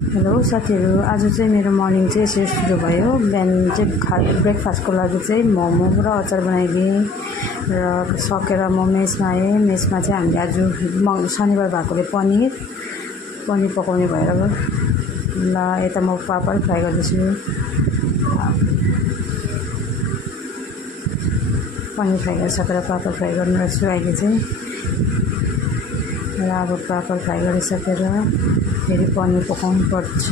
Hello साथीहरू, आज चाहिँ मेरो मर्निङ चाहिँ यसरी सुरु भयो। बिहान चाहिँ ब्रेकफास्टको लागि चाहिँ मोमो र अचार बनाइदिएँ र सकेर म मेसमा आएँ। मेसमा चाहिँ हामीले आज शनिबार भएकोले पनिर पकाउने भएर ल यता म पापड फ्राई गर्दैछु। पनिर फ्राई गरिसकेर पापड फ्राई गर्नु रहेछु अहिले चाहिँ। र अब पापड फ्राई गरिसकेर फेरि पनिर पकाउनु पर्छ।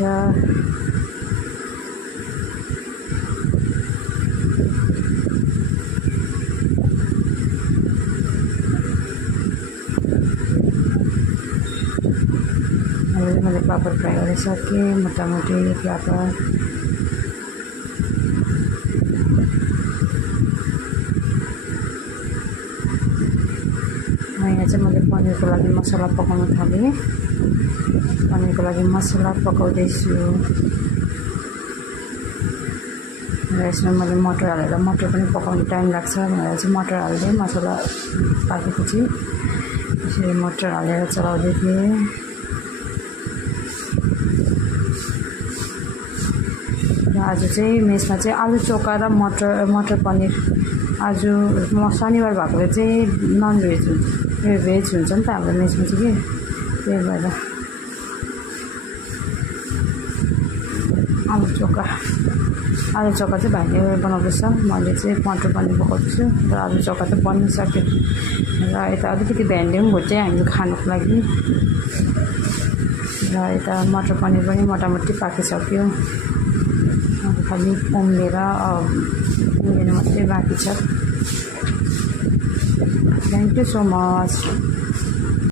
मैले पापड फ्राई गरिसकेँ, मोटामोटी पापड। यहाँ चाहिँ मैले पनिरको लागि मसला पकाउन थालेँ। पनिरको लागि मसला पकाउँदैछु र यसमा मैले मटर हालेर, मटर पनि पकाउनु टाइम लाग्छ भनेर चाहिँ मटर हाल्दै मसला पाकेपछि यसरी मटर हालेर चलाउँदै थिएँ। र आज चाहिँ मेसमा चाहिँ आलु चोखा र मटर पनिर। आज शनिबार भएकोले चाहिँ नन भेज हुन्छ, भेज हुन्छ नि त हाम्रो मेसमा चाहिँ कि, त्यही भएर आलु चोखा चाहिँ भाइले बनाउँदैछ, मैले चाहिँ मटर पनिर पकाउँदैछु र आलु चोखा त बनिसक्यो। र यता अलिकति भेन्डी पनि भुट्यो हामीले खानुको लागि। र यता मटर पनिर पनि मोटामोटी पाकिसक्यो, खालि उम्लेर मात्रै बाँकी छ। Thank you so much.